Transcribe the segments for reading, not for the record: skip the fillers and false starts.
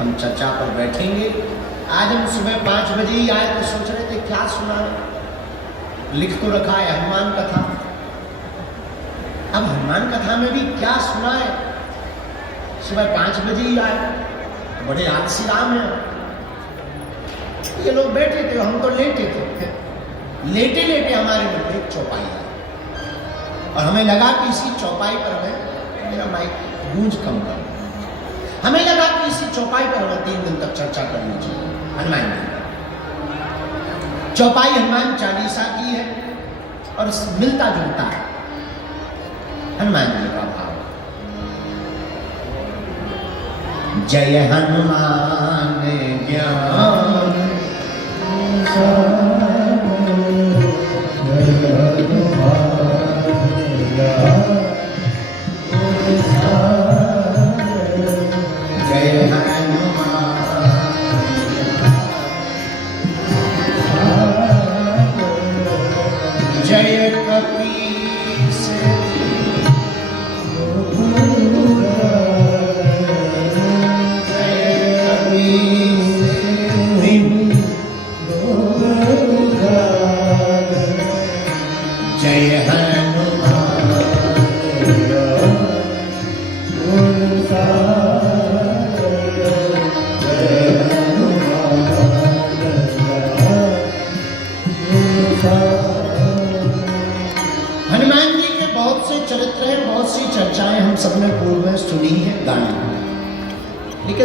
हम चर्चा पर बैठेंगे। आज हम सुबह 5 बजे ही आए तो सोच रहे थे क्या सुनाएं। लिख तो रखा है हनुमान कथा, अब हनुमान कथा में भी क्या सुनाए। सुबह 5 बजे ही आए, बड़े आलसी राम हैं। ये लोग बैठे थे, हम तो लेटे थे। लेटे लेटे हमारे मन में एक चौपाई आई और हमें लगा कि इसी चौपाई पर हमें, मेरा माइक गूंज कम कर, हमें लगा कि इसी चौपाई पर हमें 3 दिन तक चर्चा करनी चाहिए। हनुमान जी चौपाई हनुमान चालीसा की है और मिलता जुलता है हनुमान जी का भाव। जय हनुमान ज्ञान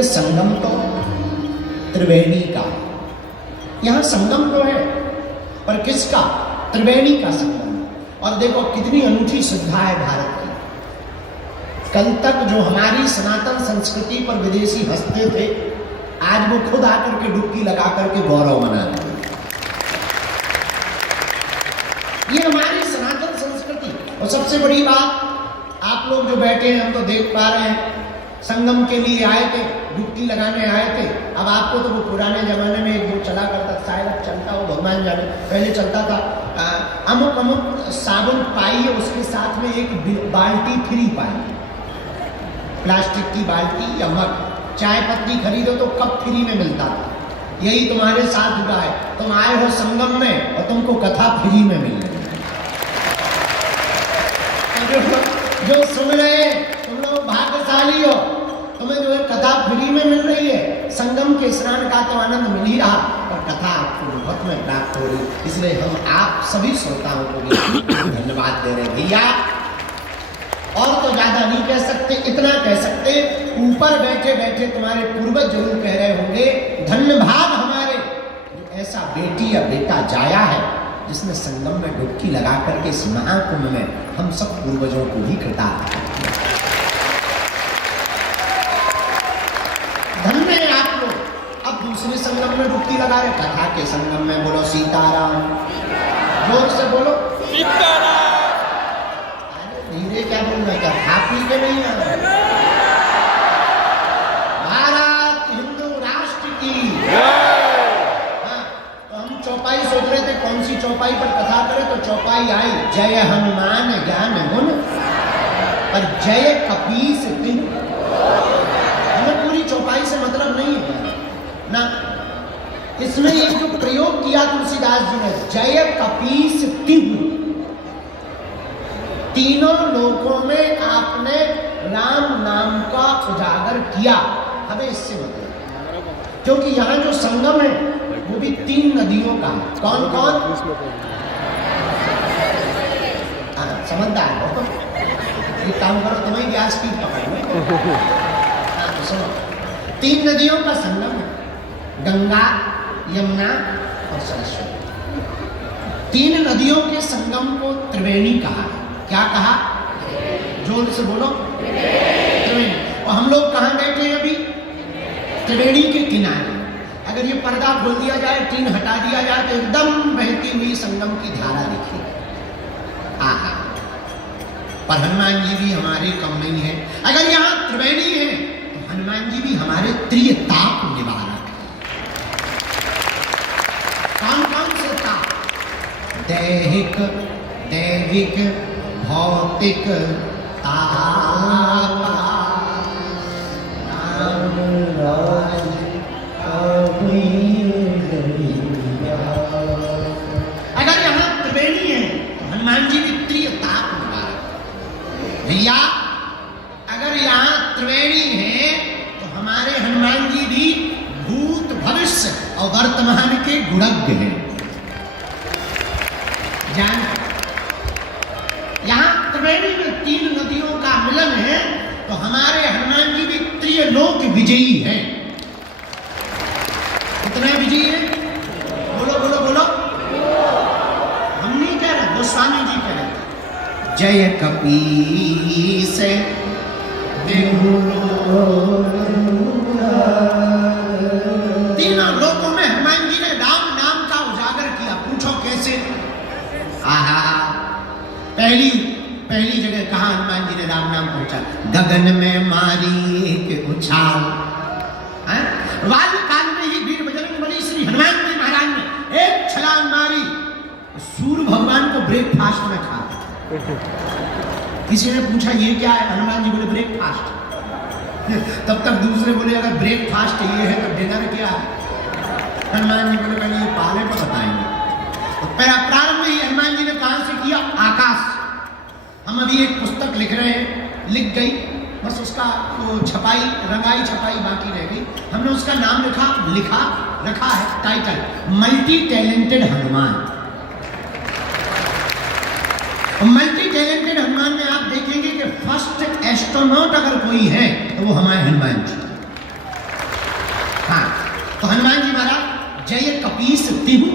संगम तो त्रिवेणी का, यहां संगम तो है पर किसका? त्रिवेणी का संगम। और देखो कितनी अनूठी श्रद्धा है भारत की। कल तक जो हमारी सनातन संस्कृति पर विदेशी हंसते थे, आज वो खुद आकर के डुबकी लगा करके गौरव मना रहे हैं। ये हमारी सनातन संस्कृति। और सबसे बड़ी बात, आप लोग जो बैठे हैं हम तो देख पा रहे हैं, संगम के लिए आए थे, डुबकी लगाने आए थे। अब आपको तो वो पुराने जमाने में एक वो चला करता, शायद अब चलता हो भगवान जाने, पहले चलता था, अमुक अमुक साबुन पाई, उसके साथ में एक बाल्टी फ्री पाई, प्लास्टिक की बाल्टी या मग। चाय पत्ती खरीदो तो कप फ्री में मिलता था। यही तुम्हारे साथ हुआ है, तुम आए हो संगम में और तुमको कथा फ्री में मिल रही है। जो सुन रहे तुम लोग भाग्यशाली हो, तुम्हें जो है कथा फ्री में मिल रही है। संगम के स्नान का तो आनंद मिल ही रहा और कथा आपको बहुत में प्राप्त हो रही। इसलिए हम आप सभी श्रोताओं को भी धन्यवाद दे रहे भैया। और तो ज्यादा नहीं कह सकते, इतना कह सकते, ऊपर बैठे बैठे तुम्हारे पूर्वज जरूर कह रहे होंगे, धन्य भाग हमारे जो ऐसा बेटी या बेटा जाया है जिसने संगम में डुबकी लगा करके इस महाकुंभ में हम सब पूर्वजों को भी कृतार्थ। धन्य है आप लोग। अब दूसरे संगम में डुबकी लगा रहे, कथा के संगम में बोलो सीताराम, जोर से बोलो सीताराम। अरे धीरे क्या बोल रहे, क्या खा पी के नहीं आ रहे? भारत हिंदू राष्ट्र की। हाँ, तो हम चौपाई सोच रहे थे कौन सी चौपाई पर कथा करें, तो चौपाई आई जय हनुमान ज्ञान गुण पर जय कपीस तिन्ह। हमें पूरी चौपाई से मतलब नहीं है ना, इसमें एक जो प्रयोग किया तुलसीदास जी ने, जय कपीस तिन्ह। तीनों लोकों में आपने राम नाम का उजागर किया। हमें इससे मतलब, क्योंकि यहाँ जो संगम है वो भी 3 नदियों का है। कौन कौन? समझदार हो, एक काम करो, तुम्हें गैस की पकड़। तो सुनो, 3 नदियों का संगम है, गंगा, यमुना और सरस्वती। 3 नदियों के संगम को त्रिवेणी कहा। क्या कहा? जोर से बोलो त्रिवेणी। और हम लोग कहाँ बैठे हैं अभी? त्रिवेणी के किनारे। अगर ये पर्दा खोल दिया जाए, टीन हटा दिया जाए, तो एकदम बहती हुई संगम की धारा दिखी। आहा, पर हनुमान जी भी हमारे कम नहीं है। अगर यहाँ त्रिवेणी है तो हनुमान जी भी हमारे त्रिताप निवारक है। कौन कौन से ताप? दैहिक, दैविक, भौतिक ताप। वर्तमान के गुणज्ञ हैं। जान यहां त्रिवेणी में 3 नदियों का मिलन है, तो हमारे हनुमान जी भी त्रिलोक विजयी हैं। कितना विजयी है? बोलो बोलो बोलो। हम नहीं कह रहे, गोस्वामी जी कह रहे। जय कपीस तीनों लोकों में हनुमान जी ने राम नाम का उजागर किया। पूछो कैसे? आहा, पहली जगह कहा हनुमान जी ने राम नाम पहुंचा? गगन में मारी एक उछाल। वायु काल में ही वीर बजरंग बली श्री हनुमान जी महाराज ने एक छलांग मारी, सूर्य भगवान को ब्रेकफास्ट में खा। किसी ने पूछा ये क्या है? हनुमान जी बोले ब्रेकफास्ट। तब तक दूसरे बोले अगर ब्रेकफास्ट ये है तो डिनर क्या है? हनुमान जी बोले पहले ये पाले को बताएंगे। तो प्रारंभ ही हनुमान जी ने कहां से किया? आकाश। हम अभी एक पुस्तक लिख रहे हैं, लिख गई, बस उसका तो छपाई, रंगाई छपाई बाकी रह गई। हमने उसका नाम रखा है title, multi talented Hanuman. Multi talented Hanuman में आप देखेंगे कि फर्स्ट एस्ट्रोनॉट अगर कोई है तो वो हमारे हनुमान जी। हाँ, तो हनुमान जी महाराज जय कपीस तिहु,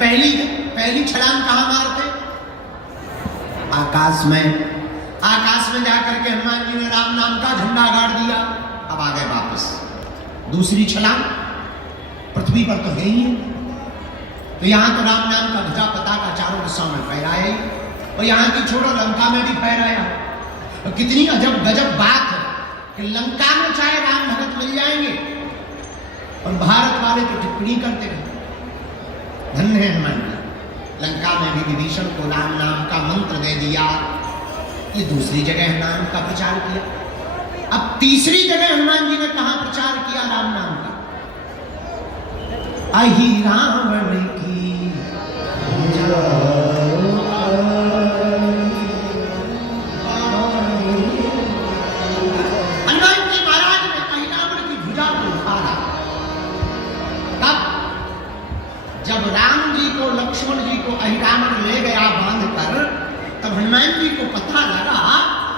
पहली छलांग कहां मारते? आकाश में जाकर के हनुमान जी ने राम नाम का झंडा गाड़ दिया। अब आ गए वापस। दूसरी छलांग पृथ्वी पर तो है ही है, तो यहां तो राम नाम का ध्वजा पताका चारों दिशाओं में फहराया ही, और यहां की छोड़ो लंका में भी फहराया। और कितनी अजब गजब बात है कि लंका में चाहे राम भगत मिल जाएंगे और भारत वाले तो टिप्पणी करते रहे। धन्य है हनुमान जी, लंका में भी विभीषण को राम नाम का मंत्र दे दिया। ये दूसरी जगह नाम का प्रचार किया। अब तीसरी जगह हनुमान जी ने कहां प्रचार किया राम नाम का? अहि रावण की हनुमान जी महाराज ने अहि रावण की भुजा को उखाड़ा। तब जब राम जी को, लक्ष्मण जी को अहि रावण ले गया बांध कर, तब हनुमान जी को पता लगा,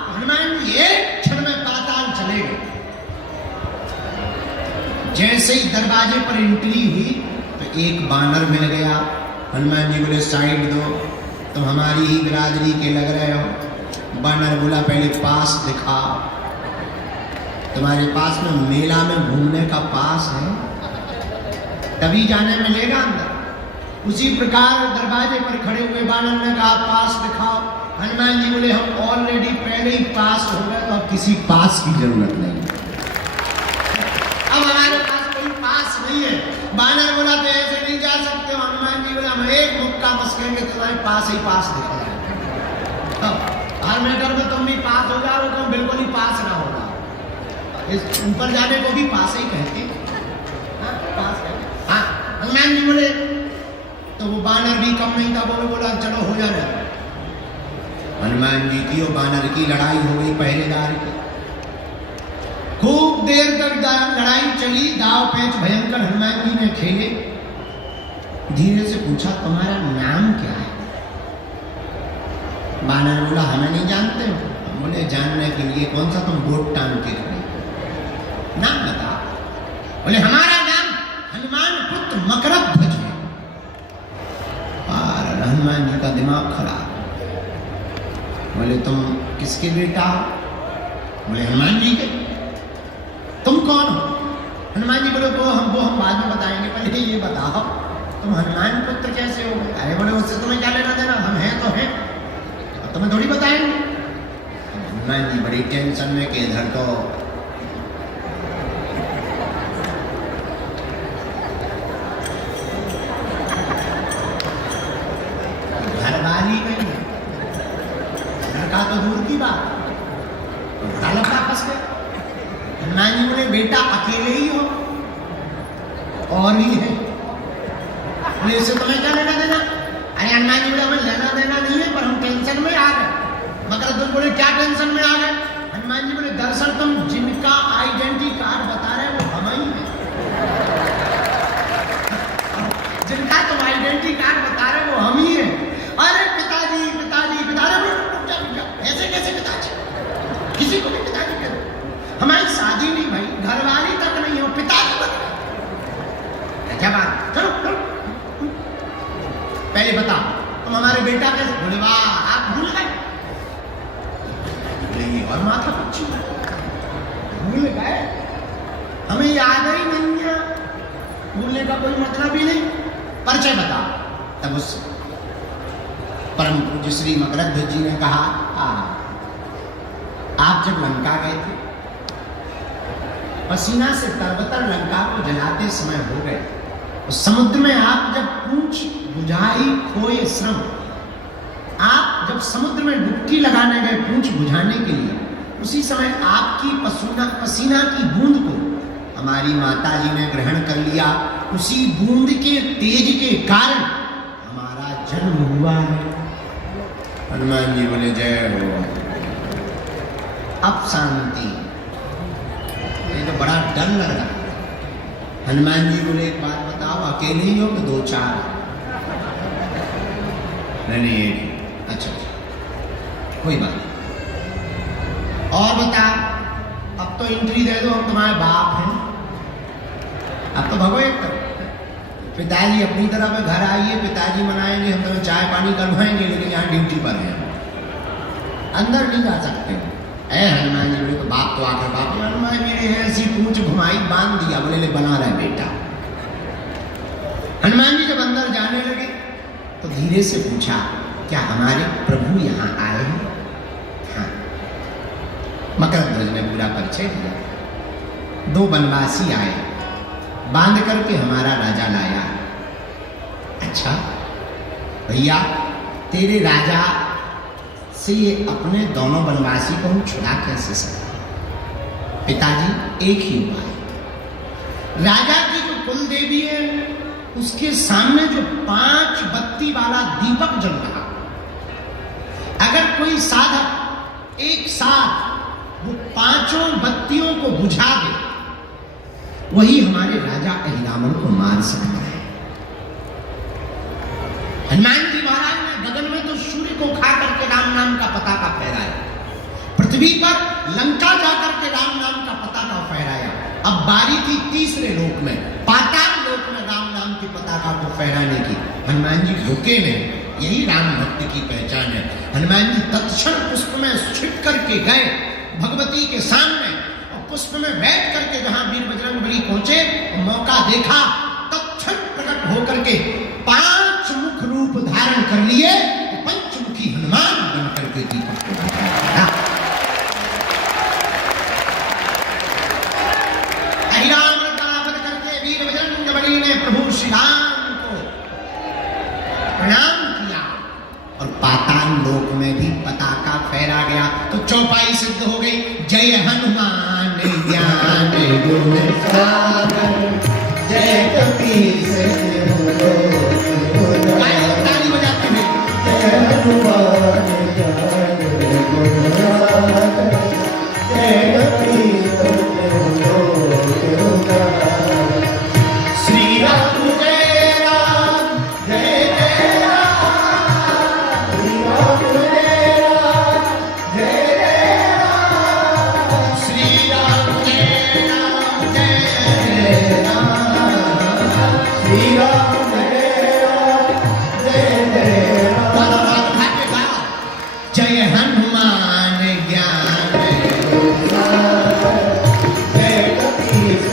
हनुमान जी एक क्षण में पाताल चले गए। जैसे ही दरवाजे पर एंट्री हुई तो एक बानर मिल गया। हनुमान जी बोले साइड दो, तुम हमारी ही बिरादरी के लग रहे हो। बानर बोला पहले पास दिखा, तुम्हारे पास में मेला में घूमने का पास है, तभी जाने मिलेगा अंदर। उसी प्रकार दरवाजे पर खड़े हुए बानर ने कहा पास दिखाओ। हनुमान जी बोले हम ऑलरेडी पहले ही पास हो गए, तो अब किसी पास की जरूरत नहीं, अब हमारे पास कोई पास नहीं है। बानर बोला तो ऐसे नहीं जा सकते हो। हनुमान जी बोला हम एक मुक्का मस्केंगे, तुम्हारे पास ही पास दिखा जाए। हर मैटर में तुम भी पास हो जाओ, तुम बिल्कुल ही पास ना होगा। इस ऊपर जाने को भी पास ही कहते हैं। हाँ, हनुमान जी बोले, तो वो बानर भी कम नहीं था, वो बोला चलो हो जाना। हनुमान जी की और बानर की लड़ाई हो गई पहरेदार की। खूब देर तक लड़ाई चली, दाव पेच भयंकर हनुमान जी ने खेले। धीरे से पूछा तुम्हारा नाम क्या है? बानर बोला हमें नहीं जानते हो। बोले जानने के लिए कौन सा तुम वोट टांग के रहे, नाम बता। बोले हमारा नाम हनुमान पुत्र मकरध्वज है। और हनुमान जी का दिमाग खराब। बोले तुम किसके बेटा? बोले हनुमान जी के। तुम कौन हो? हनुमान जी बोले वो हम बाद में बताएंगे, पहले ये बताओ तुम हनुमान पुत्र कैसे हो गए? अरे बोले उससे तुम्हें क्या लेना देना, हम हैं तो हैं, अब तुम्हें थोड़ी बताएंगे। हनुमान जी बड़ी टेंशन में कि इधर तो घरवाली नहीं, लड़का तो दूर की बात, लड़का फंस गए। हनुमान जी बोले बेटा अकेले ही हो और ही है, बोले इससे तुम्हें क्या लेना देना? अरे हनुमान जी बोले हमें लेना देना नहीं है, पर हम टेंशन में आ गए। मकरध्वज बोले क्या टेंशन में आ गए? हनुमान जी बोले दरअसल तुम जिनका आइडेंटिटी कार्ड बता रहे हो वो हम ही है। का कोई मतलब ही नहीं, परिचय बता। तब उस परम पूज्य श्री मकरध्वज जी ने कहा, आप जब लंका गए थे, पसीना से तरबतर लंका को जलाते समय हो गए, उस समुद्र में आप जब पूंछ बुझाई खोए श्रम, आप जब समुद्र में डुबकी लगाने गए पूंछ बुझाने के लिए, उसी समय आपकी पसीना की बूंद को हमारी माता जी ने ग्रहण कर लिया। उसी बूंद के तेज के कारण हमारा जन्म हुआ है। हनुमान जी बोले जय हो। अब शांति। ये तो बड़ा डर लग रहा है। हनुमान जी बोले एक बात बताओ, अकेले ही हो कि दो चार? नहीं, अच्छा कोई बात नहीं। और बता, अब तो एंट्री दे दो, हम तुम्हारे बाप हैं। अब तो भगो एक पिताजी अपनी तरफ घर आइए, पिताजी मनाएंगे, हम तुम्हें चाय पानी करवाएंगे, लेकिन यहाँ ड्यूटी पर हैं, अंदर नहीं जा सकते। ऐ हनुमान जी बोले तो बाप तो आकर बाप, हनुमान मेरे हैं ऐसी पूंछ घुमाई बांध दिया, बोले ले बना रहे बेटा। हनुमान जी जब अंदर जाने लगे तो धीरे से पूछा, क्या हमारे प्रभु यहाँ आए हैं? हाँ। मकरध्वज ने पूरा परिचय दिया। दो बनवासी आए, बांध करके हमारा राजा लाया। अच्छा भैया, तेरे राजा से ये अपने दोनों बनवासी को हम छुड़ा कैसे सकते? पिताजी एक ही उपाय, राजा की जो कुल देवी है उसके सामने जो 5 बत्ती वाला दीपक जल रहा, अगर कोई साधक एक साथ वो 5 बत्तियों को बुझा दे, वही हमारे राजा अहिरावण को मार सकता है। हनुमान जी महाराज ने गगन में तो सूर्य को खा करके राम नाम का पताका फहराया, पृथ्वी पर लंका जाकर के राम नाम का पताका फहराया। अब बारी थी तीसरे लोक में, पाताल लोक में राम नाम की पताका को फहराने की। हनुमान जी रुके नहीं, यही राम भक्ति की पहचान है। हनुमान जी तत्क्षण पुष्प में छिप करके गए भगवती के सामने, और पुष्प में बैठ करके जहां वीर बजरंगबली पहुंचे, मौका देखा, तत्क्षण प्रकट होकर के 5 मुख रूप धारण कर लिए, पंचमुखी हनुमान बन करके दीपक को बुझाया। अहिरावण का वध करके वीर बजरंगबली ने प्रभु श्री राम को प्रणाम किया, और पाताल लोक में भी पताका फहरा गया। तो चौपाई सिद्ध हो गई, जय हनुमान ज्ञान गुण सागर, जय कपीस ताली बजाते हैं, जय हनुमान ज्ञान गुण सागर, जय कपीस श्री राम जय राम जय जय राम, श्री राम जय राम जय जय राम, श्री राम जय राम जय राम, श्री राम जय राम जय जय राम। जय हनुमान ज्ञान गुण सागर, जय कपीस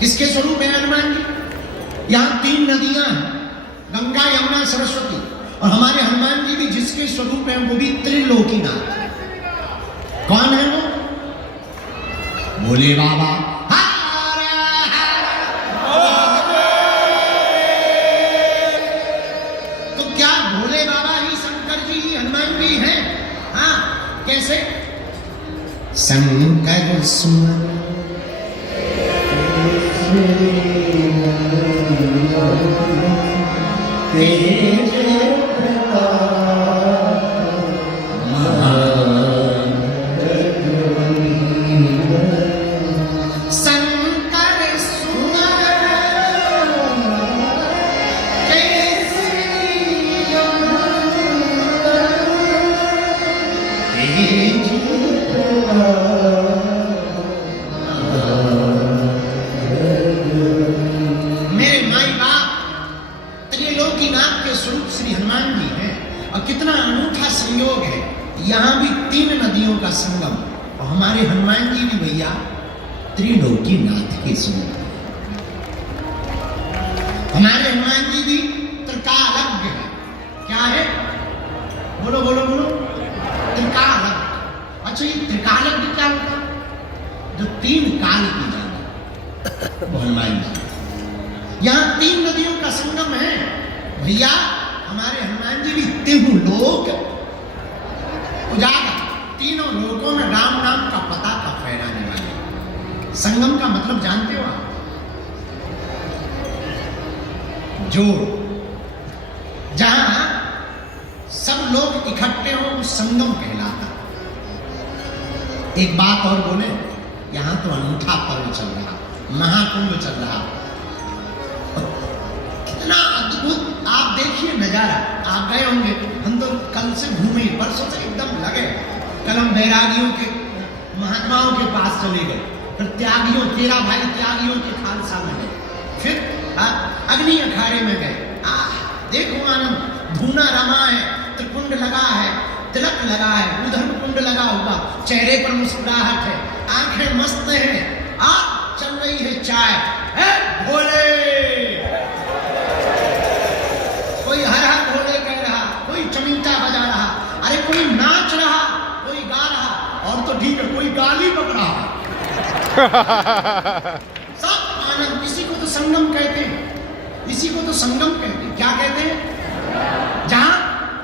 किसके स्वरूप है हनुमान जी? यहाँ 3 नदियां हैं, गंगा यमुना सरस्वती, और हमारे हनुमान जी भी जिसके स्वरूप हैं वो भी त्रिलोकीनाथ। कौन है वो? बोले बाबा तो क्या भोले बाबा ही शंकर जी ही हनुमान जी हैं? हाँ, कैसे? शंकर सुमन तेज और कितना अनूठा संयोग है, यहां भी 3 नदियों का संगम। और हमारे हनुमान जी भी भैया त्रिलोकीनाथ के स्वरूप है। हमारे हनुमान जी भी त्रिकालज्ञ है। क्या है? बोलो बोलो बोलो। त्रिकालज्ञ। अच्छा, ये त्रिकालज्ञ क्या होता है? जो 3 काल की जाने वो हनुमान जी। यहां 3 नदियों का संगम है भैया। हमारे हनुमान जी भी तीनों लोक उजागर, तीनों लोकों में राम नाम का पता का फहराने वाले। संगम का मतलब जानते हो आप? जोड़। जहां सब लोग इकट्ठे हो वो संगम कहलाता। एक बात और बोले, यहां तो अनूठा पर्व चल रहा, महाकुंभ चल रहा। कितना अद्भुत आप देखिए नजारा। आप गए होंगे, हम तो कल से घूमे, परसों से एकदम लगे। कल हम बैरागियों के महात्माओं के पास चले गए, फिर त्यागियों 13 भाई त्यागियों के खालसा में गए, फिर अग्नि अखाड़े में गए। देखो आनंद, धूना रमा है, त्रिकुंड लगा है, तिलक लगा है, उधर कुंड लगा हुआ, चेहरे पर मुस्कुराहट है, आंखें मस्त हैं, चल रही है चाय है। भोले, कोई हर हर भोले कह रहा, कोई चमीटा बजा रहा, अरे कोई नाच रहा, कोई गा रहा, और तो ठीक है कोई गाली बक रहा। सब आनंद। इसी को तो संगम कहते हैं, इसी को तो संगम कहते हैं। क्या कहते हैं? जहां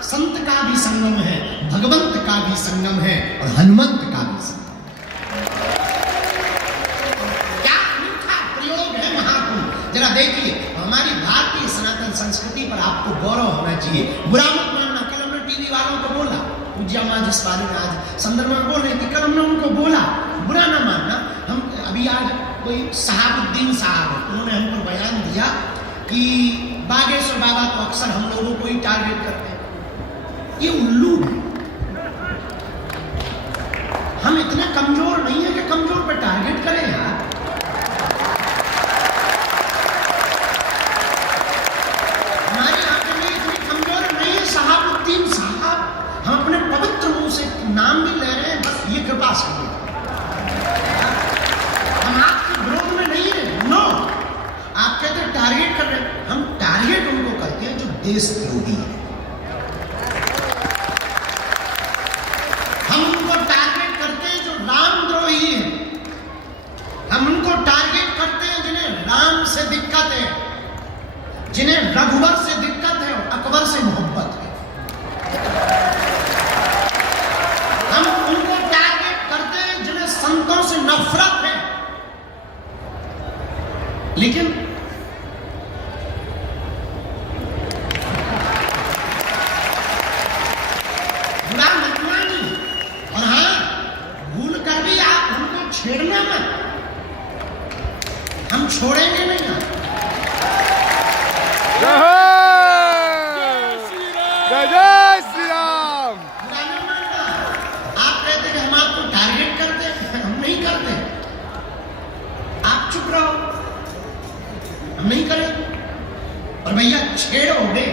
संत का भी संगम है, भगवंत का भी संगम है, और हनुमंत का भी संगम। क्या अनूठा प्रयोग है महाकुंभ। जरा देखिए, हमारी भारतीय सनातन संस्कृति पर आपको गौरव होना चाहिए। बुरा मत मानना। कल हमने टीवी वालों को बोला, पूज्य मां जिस बारे में आज संदर्भ में बोल रही थी, कल हमने उनको बोला, बुरा ना मानना। हम अभी आज कोई सहाबुद्दीन साहब, उन्होंने हमको बयान दिया कि बागेश्वर बाबा तो अक्सर हम लोगों को ही टारगेट करते हैं। ये उल्लू है। हम इतने कमजोर नहीं है कि कमजोर पे टारगेट करें यार। हमारी आंखें में इतनी कमजोर नहीं है। सहाबुद्दीन साहब, हम अपने पवित्र मुंह से नाम भी ले रहे हैं, बस ये कृपा से। हम आपके विरोध में नहीं है, नो। आप कहते हैं टारगेट कर रहे हैं, हम टारगेट उनको करते हैं जो देशद्रोही है। हम उनको टारगेट करते हैं जो रामद्रोही है। हम उनको टारगेट करते हैं जिन्हें राम से दिक्कत है, जिन्हें रघुवर से दिक्कत है और अकबर से मोहब्बत है। हम उनको टारगेट करते हैं जिन्हें संतों से नफरत है। लेकिन बुरा मत मानिए, और हाँ, भूल कर भी आप हमको छेड़ना मत, हम छोड़ेंगे नहीं। जय श्री राम। बुरा ना मानना। आप कहते हैं कि हम आपको टारगेट करते हैं, हम नहीं करते। आप चुप रहो, हम नहीं करें। और भैया छेड़ोगे,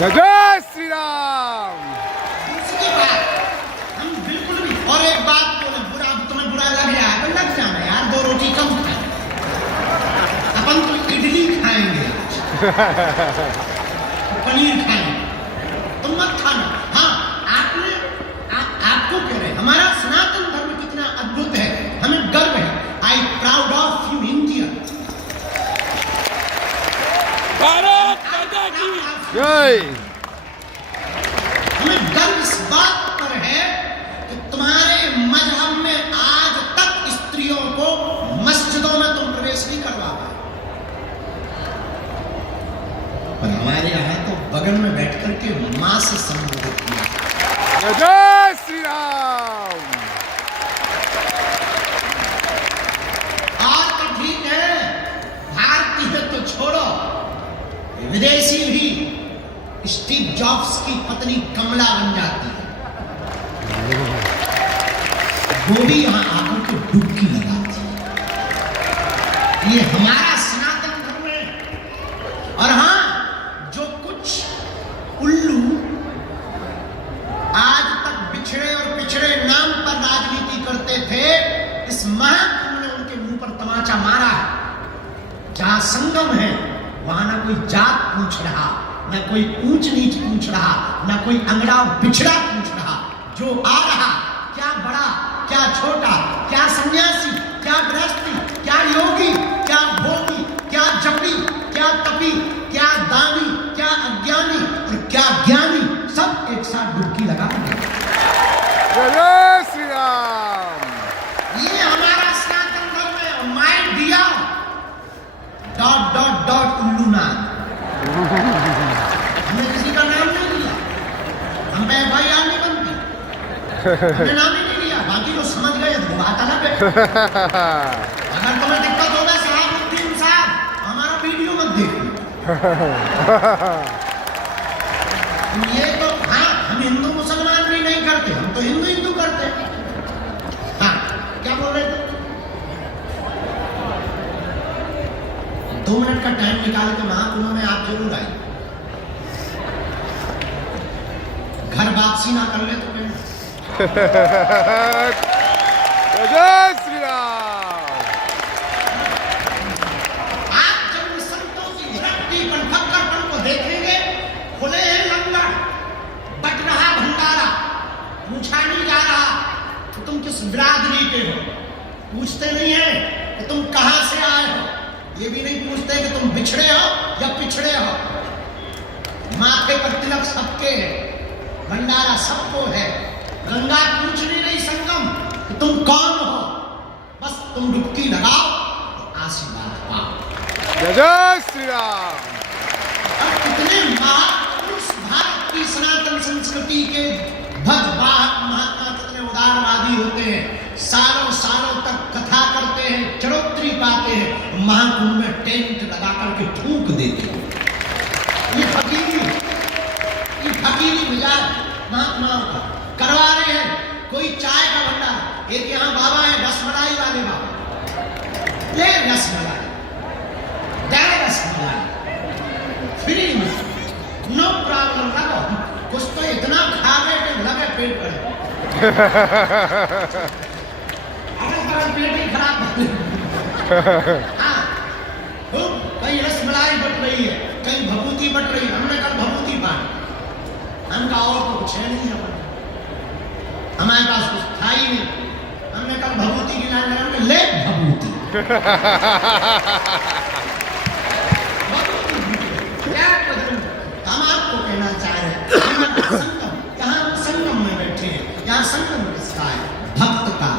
जय श्री राम। उसके बाद हम बिल्कुल भी। और एक बात बोले, बुरा तुम्हें बुरा लग रहा है तो लग जाना यार, 2 रोटी कम खाए। अपन तो इडली खाएंगे आज, पनीर खाएंगे, तुम मत खाना। हाँ, आपको कह रहे हैं हमारा सनातन धर्म कितना अद्भुत है, हमें गर्व है। I proud of you India. Bharat माता की जय। हमें गर्व इस बात पर है कि तुम्हारे मजहब में आज तक स्त्रियों को मस्जिदों में तुम प्रवेश नहीं करवा पाए, पर हमारे यहाँ तो बगल में बैठ करके मां से संबोधित किया। जय श्री राम। आज तो ठीक है, भारतीय तो छोड़ो, विदेशी भी स्टीव जॉब्स की पत्नी कमला बन जाती है, वो भी यहां आकर के डुबकी लगाती है। ये हमारा सनातन धर्म है। और हां, कोई जात पूछ रहा, न कोई ऊंच नीच पूछ रहा, न कोई अंगड़ा बिछड़ा पूछ रहा। जो आ रहा, क्या बड़ा क्या छोटा, क्या सन्यासी क्या गृहस्थी, क्या योगी क्या भोगी, क्या जपी क्या तपी, क्या दानी क्या अज्ञानी और क्या ज्ञानी, सब एक साथ डुबकी लगा देंगे। जय श्री राम। ये हमारा सनातन धर्म है। My dear dot dot dot उल्लूनाथ। हमने किसी का नाम नहीं लिया, हम पे FIR नहीं बनती, हमने नाम ही नहीं लिया। बाकी जो समझ गए वो बात अलग है। अगर तुम्हें दिक्कत होगा सलाहुद्दीन साहब, हमारा वीडियो मत देखो। ये तो हाँ, हम हिंदू मुसलमान भी नहीं करते, हम तो हिंदू हिंदू करते हैं। हाँ, क्या बोल रहे थे? 2 मिनट का टाइम निकाल के महाकुंभ में आप जरूर आए। घर वापसी ना कर ले तो मैं जय श्री राम। आप जब संतों की विरक्ति फक्करपन को देखेंगे, खुले हैं लंगर, बट रहा भंडारा, पूछा नहीं जा रहा कि तुम किस बिरादरी के हो, पूछते नहीं है कि तुम कहां से आए हो, ये भी नहीं पूछते कि तुम बिछड़े हो या पिछड़े हो। माथे पर तिलक सबके है, भंडारा सबको है। गंगा पूछ नहीं रही संगम कि तुम कौन हो, बस तुम डुबकी लगाओ और आशीर्वाद पाओ। जय श्री राम। और कितने महापुरुष भारत की सनातन संस्कृति के महात्मा कितने उदारवादी होते हैं, सालों सालों तक कथा करते हैं, चरोत्री पाते हैं, महाकुंभ में टेंट लगा करके थूक देते हैं। ये फकीरी मिजाज महात्माओं का करवा रहे हैं। कोई चाय का भंडार, एक यहाँ बाबा है रसमलाई वाले बाबा, ले रसमलाई, दे रसमलाई फ्री में, नो प्रॉब्लम। लगो कुछ तो इतना खा गए कि लगे पेट पर अगर पेट ही खराब हाँ, कहीं रसमलाई बट रही है, कहीं भभूति बट रही है। हमने कल भभूति बांटी, हमका और तो कुछ है नहीं, हमारे पास कुछ था ही नहीं। हमने कल भभूति की लाइन हमने ले भभूति क्या हम आपको कहना चाह रहे हैं, यहाँ संगम में बैठे हैं। यहाँ संगम किसका है? भक्त का,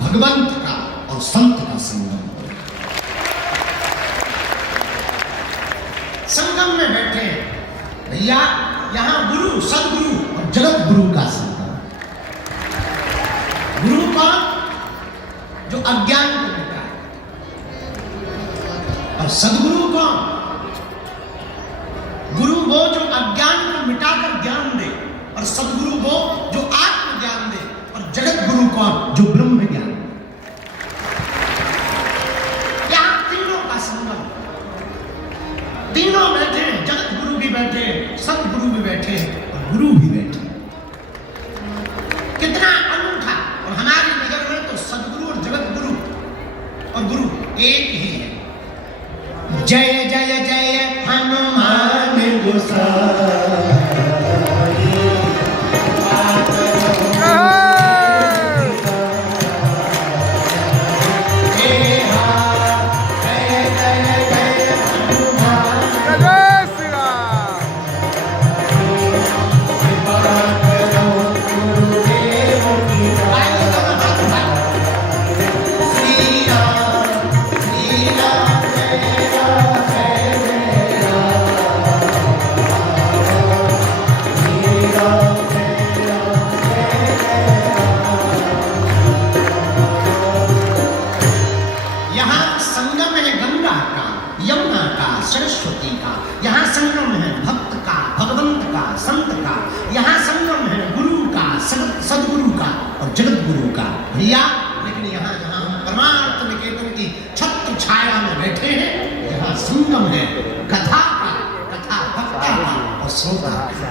भगवंत का और संत का संगम। संगम में बैठे हैं भैया। यहाँ गुरु सदगुरु और जगत गुरु का संगम। गुरु कौन? जो अज्ञान को मिटाए। और सदगुरु कौन? गुरु वो जो अज्ञान को मिटाकर ज्ञान दे, और सदगुरु वो जो आत्म ज्ञान दे, और जगत गुरु कौन? जो ब्रह्म ज्ञान। यहाँ तीनों का संगम, तीनों बैठे हैं। जगत गुरु भी बैठे हैं, सदगुरु भी बैठे हैं और गुरु भी बैठे हैं। कितना अनूठा। और हमारी नजर में तो सदगुरु और जगत गुरु और गुरु एक ही है। जय जय जय हनुमान गोसाई। सरस्वती का यहाँ संगम है, भक्त का, भगवंत का, संत का। यहाँ संगम है गुरु का, सदगुरु का और जगत गुरु का। भैया लेकिन यहाँ जहाँ हम परमार्थ निकेतन की छत्र छाया में बैठे हैं, यहाँ संगम है कथा का, कथा भक्ता का और श्रोता का।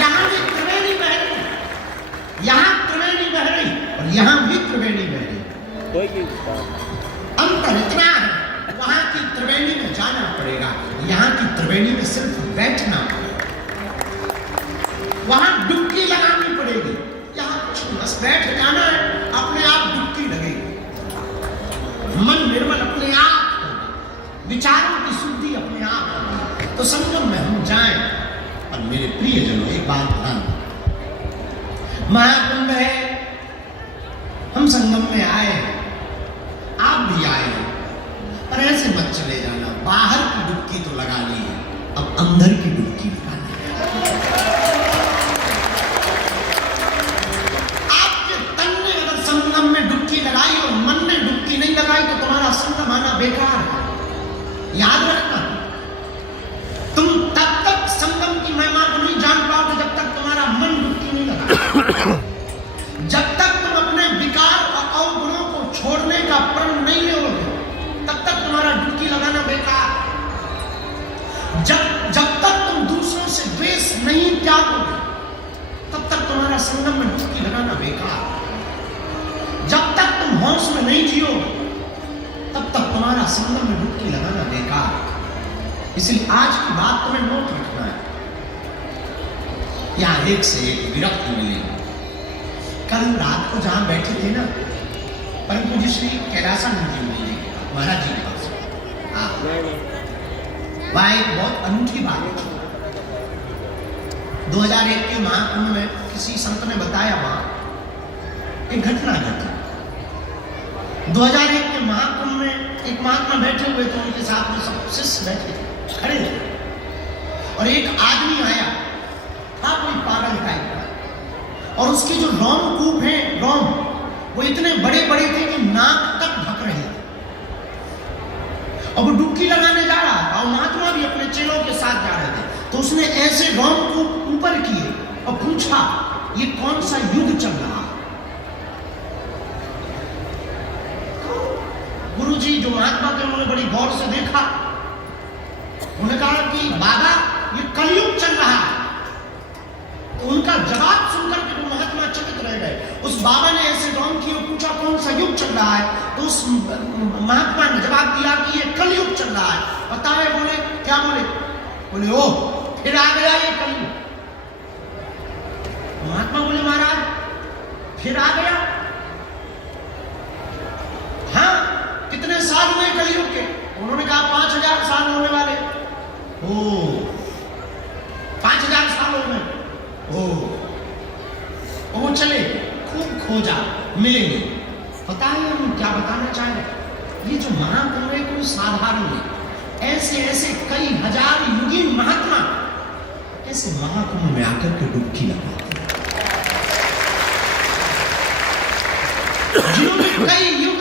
यहाँ भी त्रिवेणी बह रही, यहाँ त्रिवेणी बह रही और यहाँ भी त्रिवेणी बह रही। अंतर इतना है, वहां की त्रिवेणी में जाने की त्रिवेणी में सिर्फ बैठना, वहां डुबकी लगानी पड़ेगी। यहां कुछ बस बैठ जाना है, अपने आप डुबकी लगेगी। मन निर्मल अपने आप होगा, विचारों की शुद्धि अपने आप होगी। तो संगम में हम जाएं। और मेरे प्रियजनों, एक बात ध्यान, महाकुंभ है, हम संगम में आए हैं, आप भी आए हैं, पर ऐसे मत चले जाना। बाहर की डुबकी तो लगा ली है, अब अंदर की डुबकी लगानी है। आपके तन ने अगर संगम में डुबकी लगाई और मन ने डुबकी नहीं लगाई तो तुम्हारा संगम आना बेकार है। याद रखना, तुम तब तक संगम की महिमा को नहीं जान पाओगे जब तक तुम्हारा मन डुबकी नहीं लगा। जब तक तुम अपने विकार और अवगुणों को छोड़ने का प्रण नहीं लोगे तब तक तुम्हारा डुबकी लगाना बेकार। जब तक तुम दूसरों से द्वेष नहीं त्यागोगे तब तक तुम्हारा संगम में डुबकी लगाना बेकार। जब तक तुम होश में नहीं जियोगे तब तक तुम्हारा संगम में डुबकी लगाना बेकार। इसलिए आज की बात तुम्हें नोट रखना है। यहां एक से एक विरक्त मिलेंगे। कल रात को जहां बैठे थे ना, परम पूज्य श्री कैलासानंद जी महाराज जी के पास, वहां एक बहुत अनूठी बात थी। 2001 के महाकुंभ में किसी संत ने बताया, वहां एक घटना घटी। 2001 के महाकुंभ में एक महात्मा बैठे हुए थे, उनके साथ में सब शिष्य बैठे थे, खड़े थे, और एक आदमी आया था, कोई पागल टाइप का, और उसके जो रोमकूप हैं, रोम, वो इतने बड़े बड़े थे कि नाक तक ढक रहे थे। और वो डुबकी लगाने जा रहा था, और महात्मा भी अपने चेलों के साथ जा रहे थे। तो उसने ऐसे रोमकूप ऊपर किए और पूछा, ये कौन सा युग चल रहा? गुरुजी जो महात्मा थे उन्होंने बड़ी गौर से देखा, उन्होंने कहा कि बाबा ये कलयुग चल रहा है। तो उनका जवाब सुनकर के वो महात्मा चकित रह गए। उस बाबा ने ऐसे गौर किया, पूछा कौन सा युग चल रहा है? तो उस महात्मा ने जवाब दिया कि ये कलयुग चल रहा है। बताए, बोले क्या? बोले ओ फिर आ गया ये कलयुग। महात्मा बोले महाराज फिर आ गया? हाँ, कितने साल हुए कलयुग के? उन्होंने कहा 5000 साल होने वाले। ओ 5000 साल हो गए। वो चले, खूब खोजा, मिलेंगे। पता है हम क्या बताना चाह रहे हैं? ये जो महाकुंभ है कोई साधारण नहीं। ऐसे ऐसे कई हजार युगी महात्मा ऐसे महाकुंभ में आकर के डुबकी लगाते हैं, जिन्होंने कई युग